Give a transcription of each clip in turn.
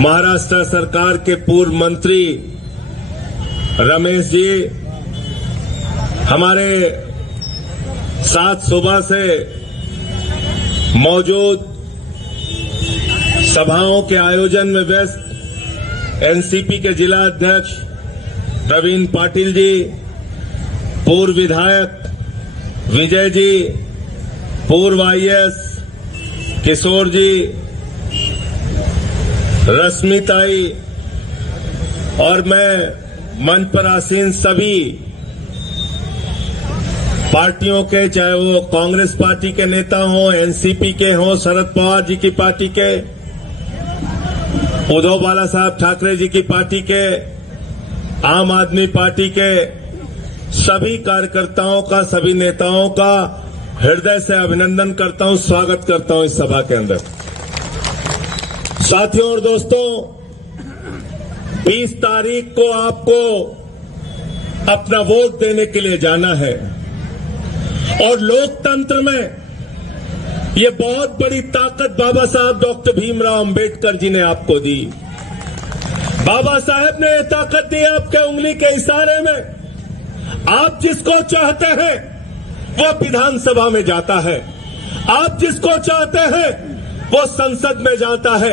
महाराष्ट्र सरकार के पूर्व मंत्री रमेश जी हमारे साथ सुबह से मौजूद सभाओं के आयोजन में व्यस्त एनसीपी के जिला अध्यक्ष प्रवीण पाटिल जी, पूर्व विधायक विजय जी, पूर्व आईएएस किशोर जी, रश्मिताई और मैं मंच पर आसीन सभी पार्टियों के, चाहे वो कांग्रेस पार्टी के नेता हों, एनसीपी के हों, शरद पवार जी की पार्टी के, उद्धव बाला साहब ठाकरे जी की पार्टी के, आम आदमी पार्टी के सभी कार्यकर्ताओं का, सभी नेताओं का हृदय से अभिनंदन करता हूं, स्वागत करता हूं इस सभा के अंदर। साथियों और दोस्तों, 20 तारीख को आपको अपना वोट देने के लिए जाना है और लोकतंत्र में ये बहुत बड़ी ताकत बाबा साहब डॉक्टर भीमराव अंबेडकर जी ने आपको दी। बाबा साहब ने ये ताकत दी आपके उंगली के इशारे में। आप जिसको चाहते हैं वो विधानसभा में जाता है, आप जिसको चाहते हैं वो संसद में जाता है,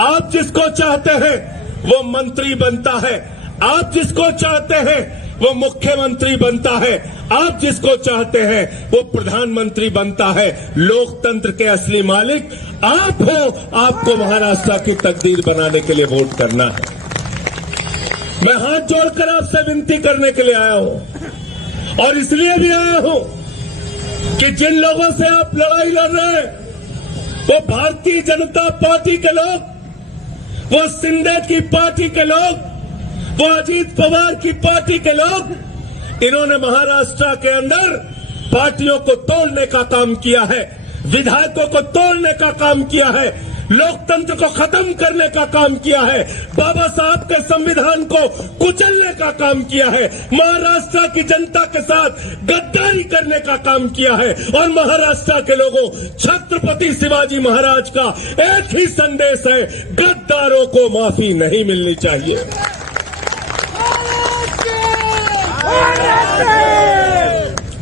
आप जिसको चाहते हैं वो मंत्री बनता है, आप जिसको चाहते हैं वो मुख्यमंत्री बनता है, आप जिसको चाहते हैं वो प्रधानमंत्री बनता है। लोकतंत्र के असली मालिक आप हो। आपको महाराष्ट्र की तकदीर बनाने के लिए वोट करना है। मैं हाथ जोड़कर आपसे विनती करने के लिए आया हूं और इसलिए भी आया हूं कि जिन लोगों से आप लड़ाई लड़ रहे हैं वो भारतीय जनता पार्टी के लोग, वो शिंदे की पार्टी के लोग, वो अजीत पवार की पार्टी के लोग, इन्होंने महाराष्ट्र के अंदर पार्टियों को तोड़ने का काम किया है, विधायकों को तोड़ने का काम किया है, लोकतंत्र को खत्म करने का काम किया है, बाबा साहब के संविधान को कुचलने का काम किया है, महाराष्ट्र की जनता के साथ गद्दारी करने का काम किया है। और महाराष्ट्र के लोगों, छत्रपति शिवाजी महाराज का एक ही संदेश है, गद्दारों को माफी नहीं मिलनी चाहिए।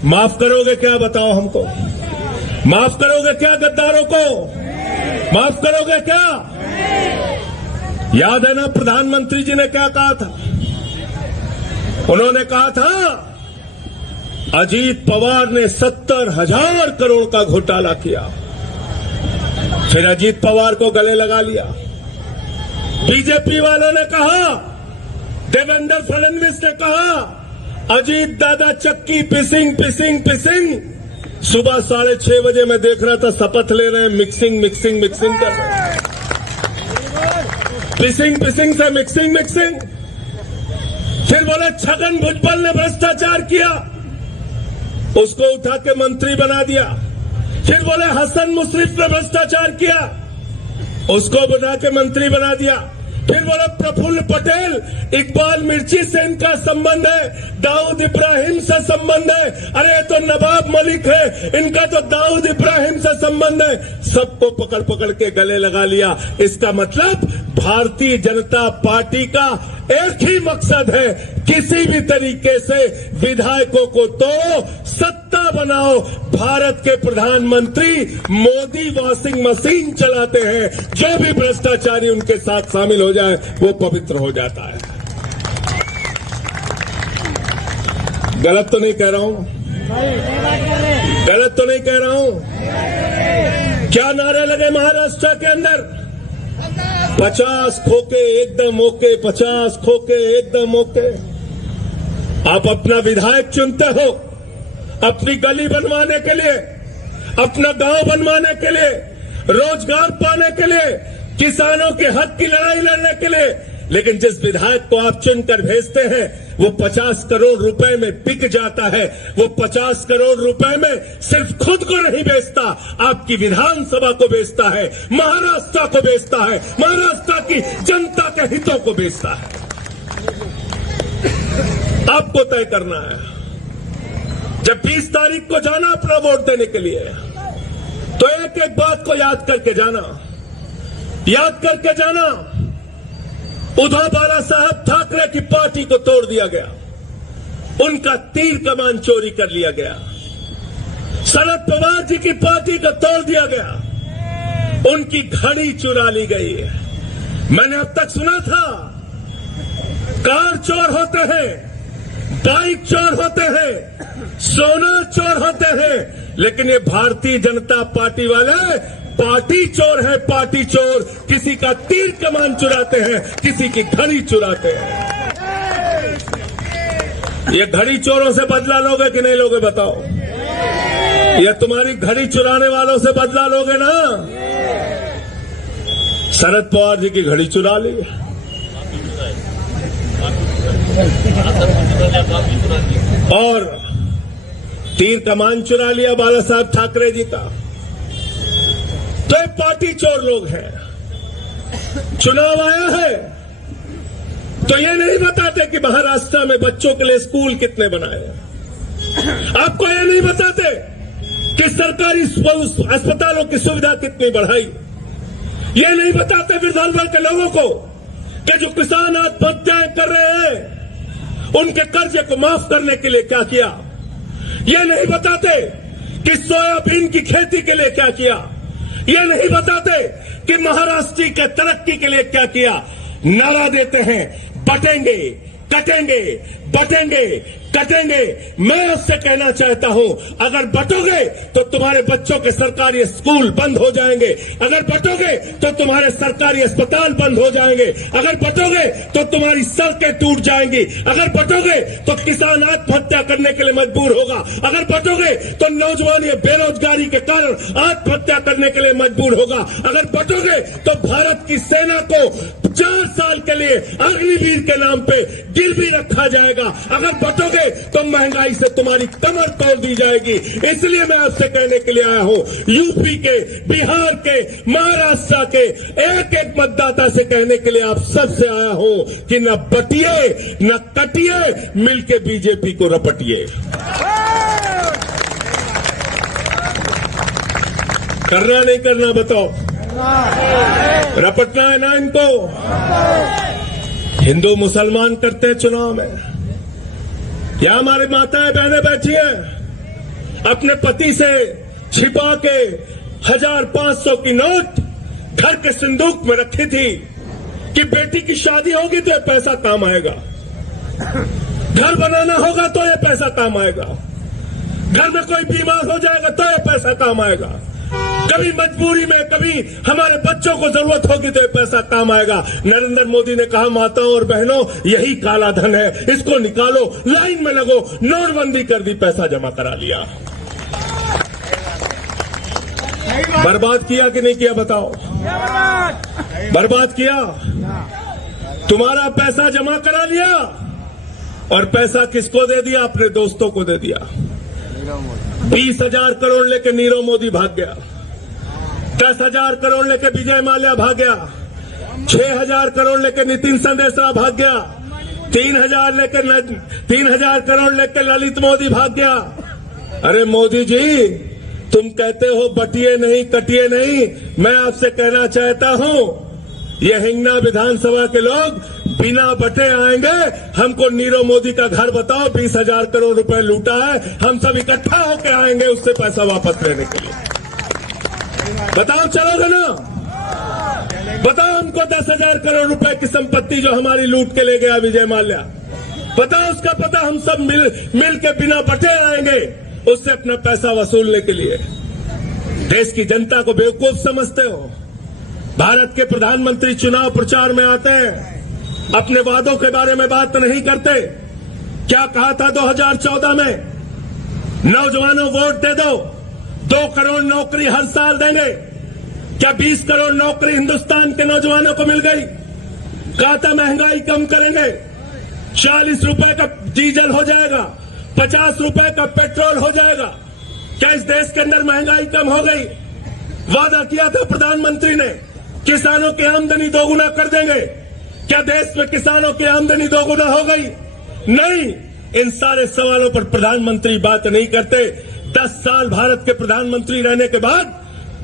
माफ करोगे क्या, बताओ हमको? माफ करोगे क्या गद्दारों को? माफ करोगे क्या? याद है ना प्रधानमंत्री जी ने क्या कहा था? उन्होंने कहा था अजीत पवार ने 70,000 करोड़ का घोटाला किया। फिर अजीत पवार को गले लगा लिया। बीजेपी वालों ने कहा, देवेंद्र फडणवीस ने कहा, अजीत दादा चक्की पिसिंग पिसिंग पिसिंग। सुबह 6:30 बजे मैं देख रहा था, शपथ ले रहे हैं, मिक्सिंग मिक्सिंग मिक्सिंग कर रहे हैं, पिसिंग पिसिंग से मिक्सिंग मिक्सिंग। फिर बोले छगन भुजबल ने भ्रष्टाचार किया, उसको उठा के मंत्री बना दिया। फिर बोले हसन मुशर्रफ ने भ्रष्टाचार किया, उसको बना के मंत्री बना दिया। फिर बोले प्रफुल्ल पटेल, इकबाल मिर्ची से इनका संबंध है, दाऊद इब्राहिम से संबंध है, अरे तो नवाब मलिक है, इनका तो दाऊद इब्राहिम से संबंध है। सबको पकड़ पकड़ के गले लगा लिया। इसका मतलब भारतीय जनता पार्टी का एक ही मकसद है, किसी भी तरीके से विधायकों को तोड़ो, सत्ता बनाओ। भारत के प्रधानमंत्री मोदी वॉशिंग मशीन चलाते हैं, जो भी भ्रष्टाचारी उनके साथ शामिल हो जाए वो पवित्र हो जाता है। गलत तो नहीं कह रहा हूं? गलत तो नहीं कह रहा हूं? क्या नारे लगे महाराष्ट्र के अंदर? 50 खोके एकदम ओके, 50 खोके एकदम ओके। आप अपना विधायक चुनते हो अपनी गली बनवाने के लिए, अपना गांव बनवाने के लिए, रोजगार पाने के लिए, किसानों के हक की लड़ाई लड़ने के लिए। लेकिन जिस विधायक को आप चुनकर भेजते हैं वो 50 करोड़ रुपए में बिक जाता है। वो 50 करोड़ रुपए में सिर्फ खुद को नहीं बेचता, आपकी विधानसभा को बेचता है, महाराष्ट्र को बेचता है, महाराष्ट्र की जनता के हितों को बेचता है। आपको तय करना है। जब 20 तारीख को जाना अपना वोट देने के लिए, तो एक एक बात को याद करके जाना, याद करके जाना उद्धव बाला साहब ठाकरे की पार्टी को तोड़ दिया गया, उनका तीर कमान चोरी कर लिया गया, शरद पवार जी की पार्टी को तोड़ दिया गया, उनकी घड़ी चुरा ली गई है। मैंने अब तक सुना था कार चोर होते हैं, बाइक चोर होते हैं, सोना चोर होते हैं, लेकिन ये भारतीय जनता पार्टी वाले पार्टी चोर है, पार्टी चोर। किसी का तीर कमान चुराते हैं, किसी की घड़ी चुराते हैं। ये घड़ी चोरों से बदला लोगे कि नहीं लोगे बताओ? ये तुम्हारी घड़ी चुराने वालों से बदला लोगे ना? शरद पवार जी की घड़ी चुरा ली, और तीर कमान चुरा लिया बाला साहब ठाकरे जी का। तो ये पार्टी चोर लोग हैं। चुनाव आया है तो ये नहीं बताते कि महाराष्ट्र में बच्चों के लिए स्कूल कितने बनाए, आपको ये नहीं बताते कि सरकारी अस्पतालों की सुविधा कितनी बढ़ाई, ये नहीं बताते विधान वर्ग के लोगों को कि जो किसान आत्महत्याएं कर रहे हैं उनके कर्जे को माफ करने के लिए क्या किया, ये नहीं बताते कि सोयाबीन की खेती के लिए क्या किया, ये नहीं बताते कि महाराष्ट्र के तरक्की के लिए क्या किया। नारा देते हैं बटेंगे, कटेंगे, बटेंगे, कटेंगे। मैं आपसे कहना चाहता हूं, अगर बटोगे तो तुम्हारे बच्चों के सरकारी स्कूल बंद हो जाएंगे, अगर बटोगे तो तुम्हारे सरकारी अस्पताल बंद हो जाएंगे, अगर बटोगे तो तुम्हारी सड़कें टूट जाएंगी, अगर बटोगे तो किसान आत्महत्या करने के लिए मजबूर होगा, अगर बटोगे तो नौजवान ये बेरोजगारी के कारण आत्महत्या करने के लिए मजबूर होगा, अगर बटोगे तो भारत की सेना को 4 साल के लिए अग्निवीर के नाम पे गिरवी रखा जाएगा, अगर बटोगे तो महंगाई से तुम्हारी कमर तोड़ दी जाएगी। इसलिए मैं आपसे कहने के लिए आया हूं, यूपी के, बिहार के, महाराष्ट्र के एक एक मतदाता से कहने के लिए आप सबसे आया हूं कि न बटिए न कटिए, मिलके बीजेपी को रपटिए। करना नहीं करना बताओ? रपटना है ना इनको? हिंदू मुसलमान करते हैं चुनाव में। यहां हमारी माताएं बहनें बैठी हैं, अपने पति से छिपा के 1500 की नोट घर के संदूक में रखी थी कि बेटी की शादी होगी तो ये पैसा काम आएगा, घर बनाना होगा तो ये पैसा काम आएगा, घर में कोई बीमार हो जाएगा तो ये पैसा काम आएगा, कभी मजबूरी में, कभी हमारे बच्चों को जरूरत होगी तो ये पैसा काम आएगा। नरेंद्र मोदी ने कहा, माताओं और बहनों, यही काला धन है, इसको निकालो, लाइन में लगो। नोटबंदी कर दी, पैसा जमा करा लिया। बर्बाद किया कि नहीं किया बताओ? बर्बाद किया। तुम्हारा पैसा जमा करा लिया और पैसा किसको दे दिया? अपने दोस्तों को दे दिया। 20,000 करोड़ लेके नीरव मोदी भाग गया, 10,000 करोड़ लेके विजय माल्या भाग गया, 6,000 करोड़ लेके नितिन संदेशा भाग गया, 3,000 करोड़ लेके ललित मोदी भाग गया। अरे मोदी जी, तुम कहते हो बटिए नहीं, कटिए नहीं, मैं आपसे कहना चाहता हूं, ये हिंगना विधानसभा के लोग बिना बटे आएंगे। हमको नीरव मोदी का घर बताओ, 20,000 करोड़ रुपए लूटा है, हम सब इकट्ठा होकर आएंगे उससे पैसा वापस लेने के लिए। बताओ, चलोगे ना? बताओ हमको 10,000 करोड़ रुपए की संपत्ति जो हमारी लूट के ले गया विजय माल्या, बताओ उसका पता। हम सब मिल के बिना बटे आएंगे उससे अपना पैसा वसूलने के लिए। देश की जनता को बेवकूफ समझते हो। भारत के प्रधानमंत्री चुनाव प्रचार में आते हैं, अपने वादों के बारे में बात नहीं करते। क्या कहा था 2014 में? नौजवानों वोट दे दो, 2 करोड़ नौकरी हर साल देंगे। क्या 20 करोड़ नौकरी हिंदुस्तान के नौजवानों को मिल गई? कहा था महंगाई कम करेंगे, 40 रुपए का डीजल हो जाएगा, 50 रुपए का पेट्रोल हो जाएगा। क्या इस देश के अंदर महंगाई कम हो गई? वादा किया था प्रधानमंत्री ने, किसानों की आमदनी दोगुना कर देंगे। क्या देश में किसानों की आमदनी दोगुना हो गई? नहीं। इन सारे सवालों पर प्रधानमंत्री बात नहीं करते। 10 साल भारत के प्रधानमंत्री रहने के बाद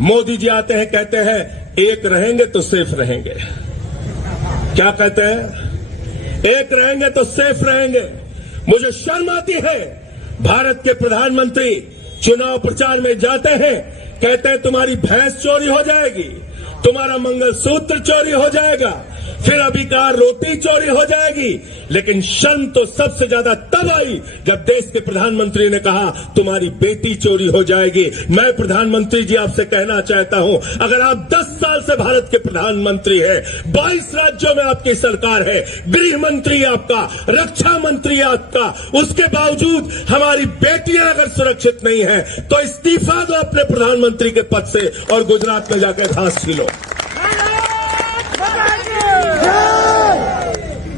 मोदी जी आते हैं, कहते हैं एक रहेंगे तो सेफ रहेंगे। क्या कहते हैं, एक रहेंगे तो सेफ रहेंगे। मुझे शर्म आती है, भारत के प्रधानमंत्री चुनाव प्रचार में जाते हैं, कहते हैं तुम्हारी भैंस चोरी हो जाएगी, तुम्हारा मंगलसूत्र चोरी हो जाएगा, फिर अभी कहा रोटी चोरी हो जाएगी। लेकिन शर्म तो सबसे ज्यादा तब आई जब देश के प्रधानमंत्री ने कहा तुम्हारी बेटी चोरी हो जाएगी। मैं प्रधानमंत्री जी आपसे कहना चाहता हूं, अगर आप 10 साल से भारत के प्रधानमंत्री हैं, 22 राज्यों में आपकी सरकार है, गृह मंत्री आपका, रक्षा मंत्री आपका, उसके बावजूद हमारी बेटियां अगर सुरक्षित नहीं है तो इस्तीफा दो अपने प्रधानमंत्री के पद से और गुजरात में जाकर घास छीलो।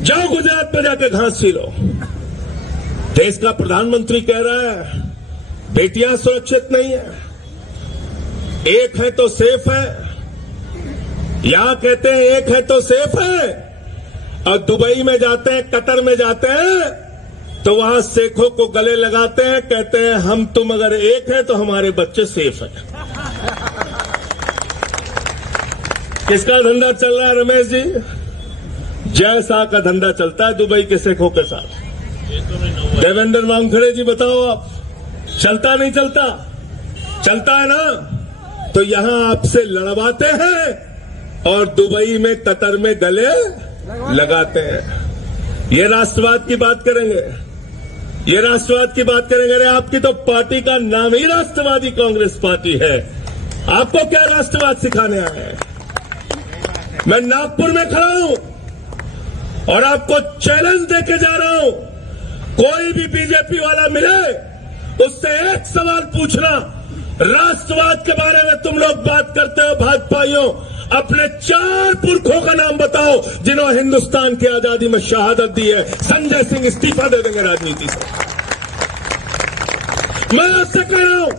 जाओ गुजरात में जाकर घास छीलो। देश का प्रधानमंत्री कह रहा है बेटियां सुरक्षित नहीं है, एक है तो सेफ है। यहां कहते हैं एक है तो सेफ है, और दुबई में जाते हैं, कतर में जाते हैं तो वहां शेखों को गले लगाते हैं, कहते हैं हम तुम अगर एक है तो हमारे बच्चे सेफ हैं। किसका धंधा चल रहा है रमेश जी? जय शाह का धंधा चलता है दुबई के शेखों के साथ। देवेंद्र वानखेड़े जी बताओ आप, चलता नहीं चलता? चलता है ना? तो यहां आपसे लड़वाते हैं और दुबई में कतर में गले लगाते हैं। ये राष्ट्रवाद की बात करेंगे, ये राष्ट्रवाद की बात करेंगे। अरे आपकी तो पार्टी का नाम ही राष्ट्रवादी कांग्रेस पार्टी है, आपको क्या राष्ट्रवाद सिखाने आए हैं? मैं नागपुर में खड़ा हूं और आपको चैलेंज देके जा रहा हूं, कोई भी बीजेपी वाला मिले उससे एक सवाल पूछना, राष्ट्रवाद के बारे में तुम लोग बात करते हो भाजपाइयों, अपने 4 पुरखों का नाम बताओ जिन्होंने हिंदुस्तान की आजादी में शहादत दी है। संजय सिंह इस्तीफा दे देंगे राजनीति से। मैं आपसे कह रहा हूं,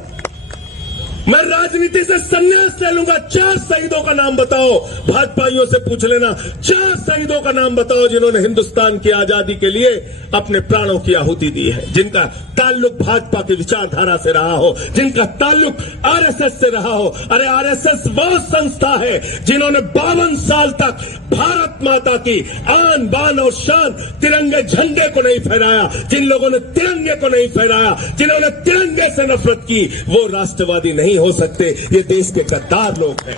मैं राजनीति से संन्यास ले लूंगा। 4 शहीदों का नाम बताओ, भाजपाइयों से पूछ लेना, 4 शहीदों का नाम बताओ जिन्होंने हिंदुस्तान की आजादी के लिए अपने प्राणों की आहुति दी है, जिनका ताल्लुक भाजपा की विचारधारा से रहा हो, जिनका ताल्लुक आरएसएस से रहा हो। अरे आरएसएस वो संस्था है जिन्होंने 52 साल तक भारत माता की आन बान और शान तिरंगे झंडे को नहीं फहराया। जिन लोगों ने तिरंगे को नहीं फहराया, जिन्होंने तिरंगे से नफरत की, वो राष्ट्रवादी नहीं हो सकते। ये देश के गद्दार लोग हैं।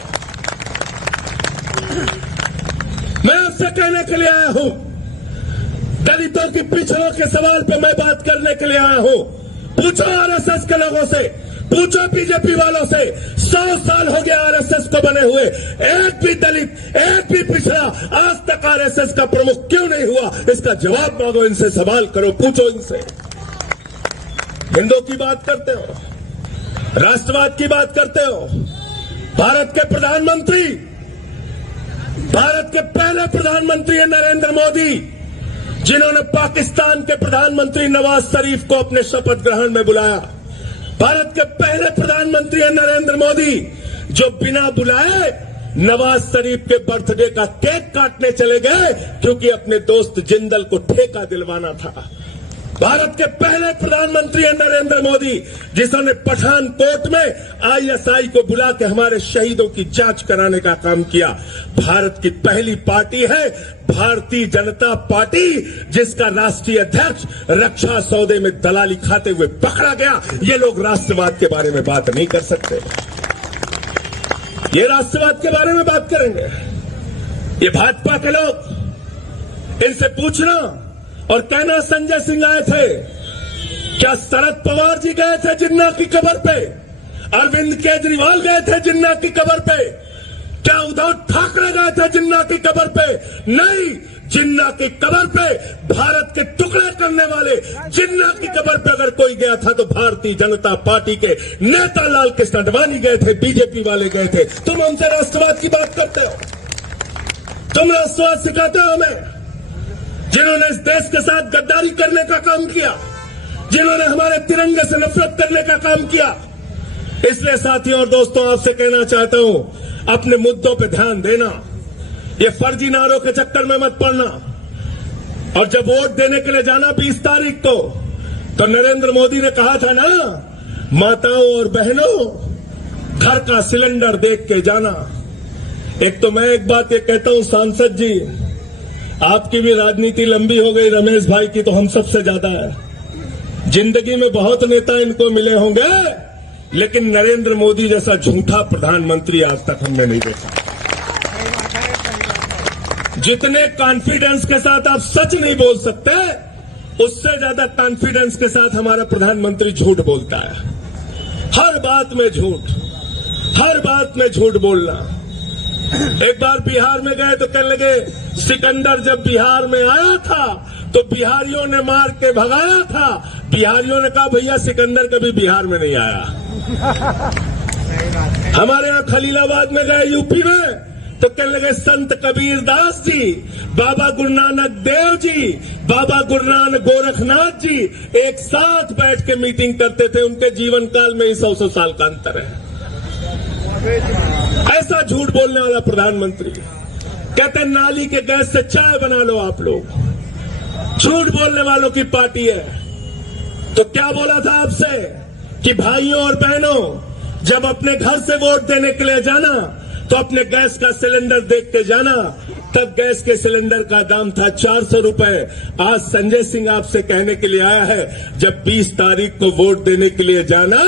मैं आपसे कहने के लिए आया हूं, दलितों की पिछड़ों के सवाल पे मैं बात करने के लिए आया हूं। पूछो आरएसएस के लोगों से, पूछो बीजेपी वालों से, 100 साल हो गया आरएसएस को बने हुए, एक भी दलित, एक भी पिछड़ा आज तक आरएसएस का प्रमुख क्यों नहीं हुआ? इसका जवाब मांगो, इनसे सवाल करो, पूछो इनसे। हिंदू की बात करते हो, राष्ट्रवाद की बात करते हो। भारत के प्रधानमंत्री, भारत के पहले प्रधानमंत्री है नरेंद्र मोदी, जिन्होंने पाकिस्तान के प्रधानमंत्री नवाज शरीफ को अपने शपथ ग्रहण में बुलाया। भारत के पहले प्रधानमंत्री है नरेंद्र मोदी, जो बिना बुलाए नवाज शरीफ के बर्थडे का केक काटने चले गए क्योंकि अपने दोस्त जिंदल को ठेका दिलवाना था। भारत के पहले प्रधानमंत्री है नरेंद्र मोदी, जिन्होंने पठानकोट में आईएसआई को बुला के हमारे शहीदों की जांच कराने का काम किया। भारत की पहली पार्टी है भारतीय जनता पार्टी, जिसका राष्ट्रीय अध्यक्ष रक्षा सौदे में दलाली खाते हुए पकड़ा गया। ये लोग राष्ट्रवाद के बारे में बात नहीं कर सकते। ये राष्ट्रवाद के बारे में बात करेंगे ये भाजपा के लोग। इनसे पूछना और कहना संजय सिंह आए थे, क्या शरद पवार जी गए थे जिन्ना की कब्र पे? अरविंद केजरीवाल गए थे जिन्ना की कब्र पे? क्या उद्धव ठाकरे गए थे जिन्ना की कब्र पे? नहीं, जिन्ना की कब्र पे भारत के टुकड़े करने वाले जिन्ना की कब्र पे अगर कोई गया था तो भारतीय जनता पार्टी के नेता लाल कृष्ण आडवाणी गए थे, बीजेपी वाले गए थे। तुम हमसे राष्ट्रवाद की बात करते हो, तुम राष्ट्रवाद सिखाते हो हमें, जिन्होंने इस देश के साथ गद्दारी करने का काम किया, जिन्होंने हमारे तिरंगे से नफरत करने का काम किया। इसलिए साथियों और दोस्तों, आपसे कहना चाहता हूं, अपने मुद्दों पे ध्यान देना, ये फर्जी नारों के चक्कर में मत पड़ना। और जब वोट देने के लिए जाना 20 तारीख को, तो नरेंद्र मोदी ने कहा था ना, माताओं और बहनों, घर का सिलेंडर देख के जाना। एक तो मैं एक बात ये कहता हूं सांसद जी, आपकी भी राजनीति लंबी हो गई, रमेश भाई की तो हम सबसे ज्यादा है। जिंदगी में बहुत नेता इनको मिले होंगे, लेकिन नरेंद्र मोदी जैसा झूठा प्रधानमंत्री आज तक हमने नहीं देखा। जितने कॉन्फिडेंस के साथ आप सच नहीं बोल सकते, उससे ज्यादा कॉन्फिडेंस के साथ हमारा प्रधानमंत्री झूठ बोलता है। हर बात में झूठ, हर बात में झूठ बोलना। एक बार बिहार में गए तो कहने लगे सिकंदर जब बिहार में आया था तो बिहारियों ने मार के भगाया था। बिहारियों ने कहा भैया सिकंदर कभी बिहार में नहीं आया। हमारे यहां खलीलाबाद में गए यूपी में तो कहने लगे संत कबीर दास जी, बाबा गुरु नानक देव जी, बाबा गुरु नानक गोरखनाथ जी एक साथ बैठ के मीटिंग करते थे। उनके जीवन काल में ही 100 साल का अंतर है। ऐसा झूठ बोलने वाला प्रधानमंत्री कहते हैं नाली के गैस से चाय बना लो आप लोग। झूठ बोलने वालों की पार्टी है। तो क्या बोला था आपसे कि भाइयों और बहनों, जब अपने घर से वोट देने के लिए जाना तो अपने गैस का सिलेंडर देख के जाना। तब गैस के सिलेंडर का दाम था 400 रुपए। आज संजय सिंह आपसे कहने के लिए आया है, जब 20 तारीख को वोट देने के लिए जाना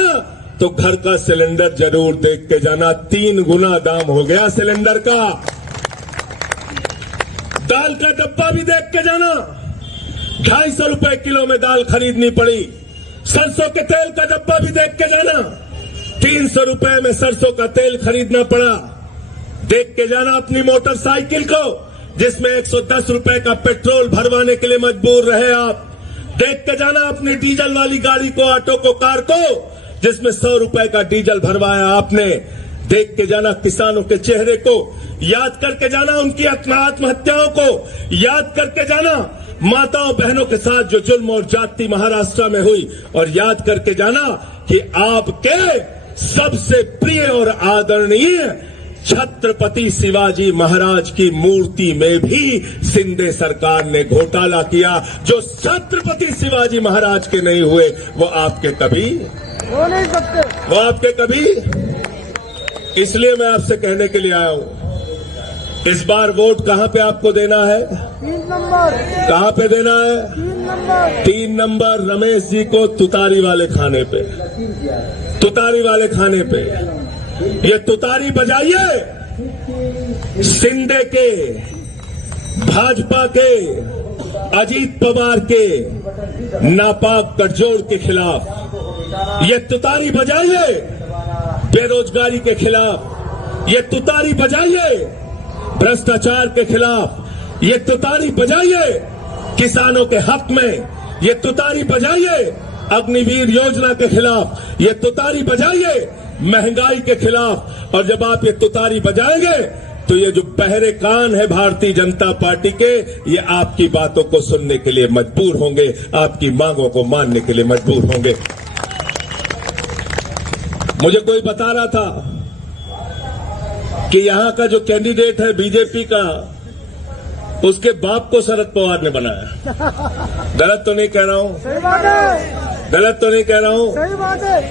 तो घर का सिलेंडर जरूर देख के जाना। 3 गुना दाम हो गया सिलेंडर का। दाल का डब्बा भी देख के जाना, 250 रुपए किलो में दाल खरीदनी पड़ी। सरसों के तेल का डब्बा भी देख के जाना, 300 रुपए में सरसों का तेल खरीदना पड़ा। देख के जाना अपनी मोटरसाइकिल को, जिसमें 110 रुपए का पेट्रोल भरवाने के लिए मजबूर रहे आप। देख के जाना अपनी डीजल वाली गाड़ी को, ऑटो को, कार को, जिसमें 100 रुपए का डीजल भरवाया आपने। देख के जाना किसानों के चेहरे को, याद करके जाना उनकी आत्महत्याओं को, याद करके जाना माताओं बहनों के साथ जो जुल्म और जाति महाराष्ट्र में हुई, और याद करके जाना कि आपके सबसे प्रिय और आदरणीय छत्रपति शिवाजी महाराज की मूर्ति में भी शिंदे सरकार ने घोटाला किया। जो छत्रपति शिवाजी महाराज के नहीं हुए वो आपके कभी हो नहीं सकते, वो आपके कभी। इसलिए मैं आपसे कहने के लिए आया हूं, इस बार वोट कहां पे आपको देना है? 3 नंबर। कहां पे देना है? 3 नंबर। 3 नंबर रमेश जी को तुतारी वाले खाने पे, तुतारी वाले खाने पे। ये तुतारी बजाइए शिंदे के, भाजपा के, अजीत पवार के नापाक गठजोड़ के खिलाफ। ये तुतारी बजाइए बेरोजगारी के खिलाफ। ये तुतारी बजाइए भ्रष्टाचार के खिलाफ। ये तुतारी बजाइए किसानों के हक में। ये तुतारी बजाइए अग्निवीर योजना के खिलाफ। ये तुतारी बजाइए महंगाई के खिलाफ। और जब आप ये तुतारी बजाएंगे तो ये जो बहरे कान है भारतीय जनता पार्टी के, ये आपकी बातों को सुनने के लिए मजबूर होंगे, आपकी मांगों को मानने के लिए मजबूर होंगे। मुझे कोई बता रहा था कि यहां का जो कैंडिडेट है बीजेपी का, उसके बाप को शरद पवार ने बनाया। गलत तो नहीं कह रहा हूं? सही बात है। गलत तो नहीं कह रहा हूं? सही बात है।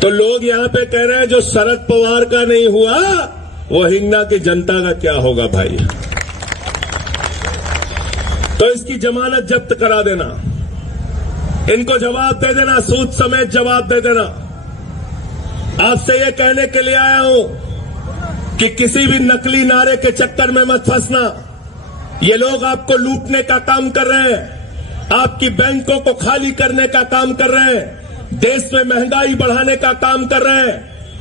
तो लोग यहां पे कह रहे हैं जो शरद पवार का नहीं हुआ वो हिंगना की जनता का क्या होगा भाई। तो इसकी जमानत जब्त करा देना, इनको जवाब दे देना, सूद समेत जवाब दे देना। आपसे ये कहने के लिए आया हूं कि किसी भी नकली नारे के चक्कर में मत फंसना। ये लोग आपको लूटने का काम कर रहे हैं, आपकी बैंकों को खाली करने का काम कर रहे हैं, देश में महंगाई बढ़ाने का काम कर रहे हैं,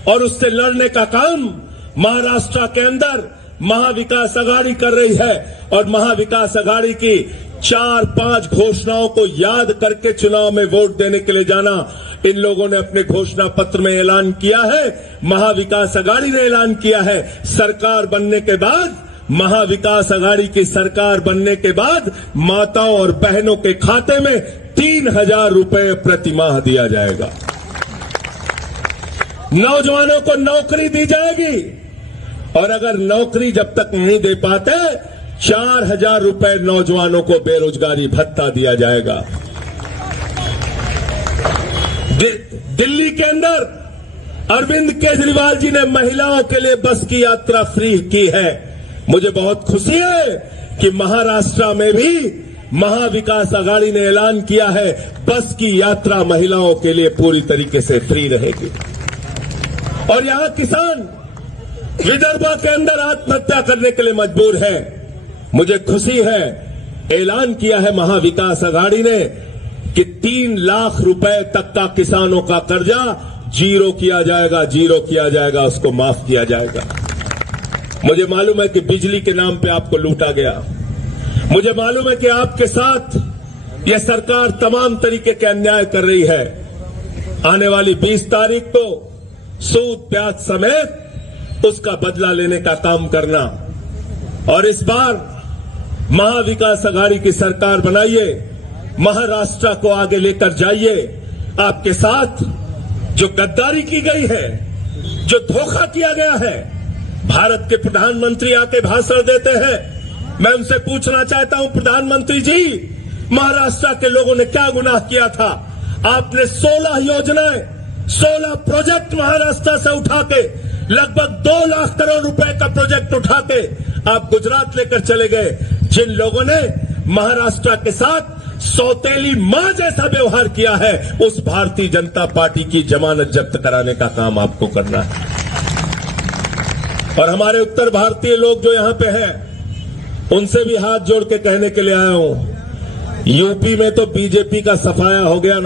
और उससे लड़ने का काम महाराष्ट्र के अंदर महाविकास अघाड़ी कर रही है। और महाविकास अघाड़ी की 4-5 घोषणाओं को याद करके चुनाव में वोट देने के लिए जाना। इन लोगों ने अपने घोषणा पत्र में ऐलान किया है, महाविकास अघाड़ी ने ऐलान किया है, सरकार बनने के बाद, महाविकास अघाड़ी की सरकार बनने के बाद माताओं और बहनों के खाते में 3000 रुपए प्रति माह दिया जाएगा। नौजवानों को नौकरी दी जाएगी, और अगर नौकरी जब तक नहीं दे पाते 4000 रुपए नौजवानों को बेरोजगारी भत्ता दिया जाएगा। दिल्ली के अंदर अरविंद केजरीवाल जी ने महिलाओं के लिए बस की यात्रा फ्री की है। मुझे बहुत खुशी है कि महाराष्ट्र में भी महाविकास आघाड़ी ने ऐलान किया है बस की यात्रा महिलाओं के लिए पूरी तरीके से फ्री रहेगी। और यहां किसान विदर्भ के अंदर आत्महत्या करने के लिए मजबूर है। मुझे खुशी है, ऐलान किया है महाविकास आघाड़ी ने कि 3 लाख रुपए तक का किसानों का कर्जा जीरो किया जाएगा, उसको माफ किया जाएगा। मुझे मालूम है कि बिजली के नाम पे आपको लूटा गया। मुझे मालूम है कि आपके साथ यह सरकार तमाम तरीके के अन्याय कर रही है। आने वाली 20 तारीख को सूद ब्याज समेत उसका बदला लेने का काम करना। और इस बार महाविकास आघाड़ी की सरकार बनाइए, महाराष्ट्र को आगे लेकर जाइए। आपके साथ जो गद्दारी की गई है, जो धोखा किया गया है, भारत के प्रधानमंत्री आके भाषण देते हैं। मैं उनसे पूछना चाहता हूं, प्रधानमंत्री जी, महाराष्ट्र के लोगों ने क्या गुनाह किया था? आपने 16 योजनाएं, 16 प्रोजेक्ट महाराष्ट्र से उठा के लगभग 2 लाख करोड़ रुपए का प्रोजेक्ट उठा के आप गुजरात लेकर चले गए। जिन लोगों ने महाराष्ट्र के साथ सौतेली मां जैसा व्यवहार किया है, उस भारतीय जनता पार्टी की जमानत जब्त कराने का काम आपको करना है। और हमारे उत्तर भारतीय लोग जो यहां पे हैं, उनसे भी हाथ जोड़ के कहने के लिए आया हूं, यूपी में तो बीजेपी का सफाया हो गया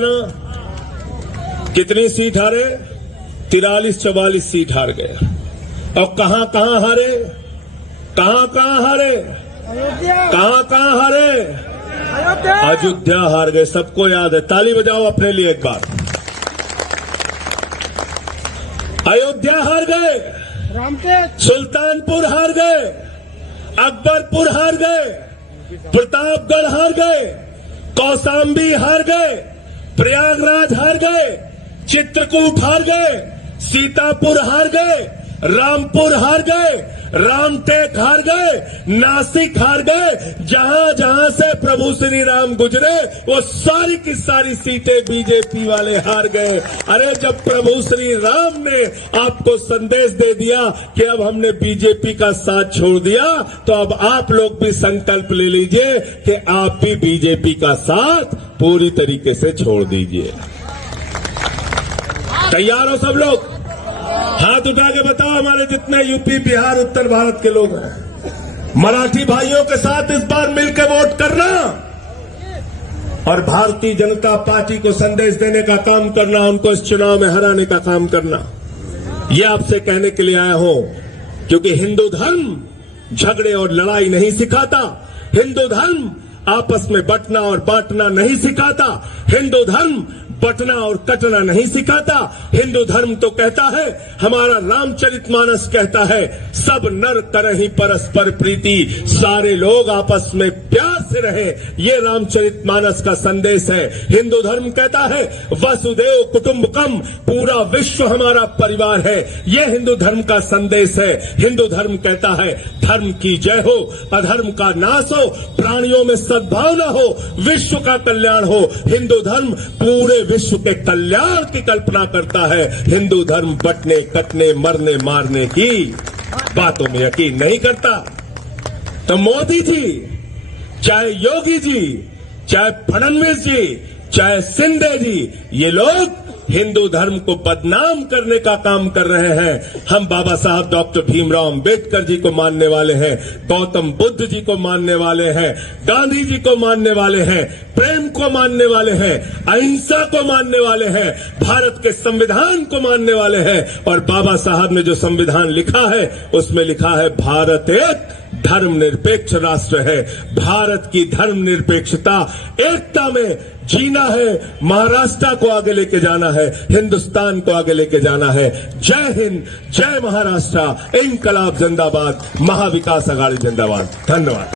ना? कितनी सीट हारे? 43-44 सीट हार गए। और कहां हारे? कहां हारे? अयोध्या हार गए। सबको याद है। ताली बजाओ अपने लिए एक बार। अयोध्या हार गए, सुल्तानपुर हार गए, अकबरपुर हार गए, प्रतापगढ़ हार गए, कौशाम्बी हार गए, प्रयागराज हार गए, चित्रकूट हार गए, सीतापुर हार गए, रामपुर हार गए, रामटेक हार गए, नासिक हार गए। जहां जहां से प्रभु श्री राम गुजरे वो सारी की सारी सीटें बीजेपी वाले हार गए। अरे जब प्रभु श्री राम ने आपको संदेश दे दिया कि अब हमने बीजेपी का साथ छोड़ दिया, तो अब आप लोग भी संकल्प ले लीजिए कि आप भी बीजेपी का साथ पूरी तरीके से छोड़ दीजिए। तैयार हो सब लोग? हाथ उठा के बताओ, हमारे जितने यूपी, बिहार, उत्तर भारत के लोग हैं। मराठी भाइयों के साथ इस बार मिलकर वोट करना और भारतीय जनता पार्टी को संदेश देने का काम करना, उनको इस चुनाव में हराने का काम करना। यह आपसे कहने के लिए आया हूं, क्योंकि हिंदू धर्म झगड़े और लड़ाई नहीं सिखाता। हिंदू धर्म आपस में बंटना और बांटना नहीं सिखाता। हिंदू धर्म बंटना और कटना नहीं सिखाता। हिंदू धर्म तो कहता है, हमारा रामचरितमानस कहता है, सब नर करहि परस्पर प्रीति, सारे लोग आपस में प्यार से रहे। ये रामचरितमानस का संदेश है। हिंदू धर्म कहता है, वसुदेव कुटुंबकम, पूरा विश्व हमारा परिवार है। ये हिंदू धर्म का संदेश है। हिंदू धर्म कहता है, धर्म की जय हो, अधर्म का नाश हो, प्राणियों में सद्भावना हो, विश्व का कल्याण हो। हिंदू धर्म पूरे विश्व के कल्याण की कल्पना करता है। हिंदू धर्म बंटने, कटने, मरने, मारने की बातों में यकीन नहीं करता। तो मोदी जी, चाहे योगी जी, चाहे फडणवीस जी, चाहे शिंदे जी, ये लोग हिंदू धर्म को बदनाम करने का काम कर रहे हैं। हम बाबा साहब डॉक्टर भीमराव अंबेडकर जी को मानने वाले हैं, गौतम बुद्ध जी को मानने वाले हैं, गांधी जी को मानने वाले हैं, प्रेम को मानने वाले हैं, अहिंसा को मानने वाले हैं, भारत के संविधान को मानने वाले हैं। और बाबा साहब ने जो संविधान लिखा है, उसमें लिखा है, भारत एक धर्मनिरपेक्ष राष्ट्र है। भारत की धर्मनिरपेक्षता, एकता में जीना है। महाराष्ट्र को आगे लेके जाना है, हिंदुस्तान को आगे लेके जाना है। जय हिंद, जय महाराष्ट्र, इंकलाब जिंदाबाद, महाविकास आघाड़ी जिंदाबाद। धन्यवाद।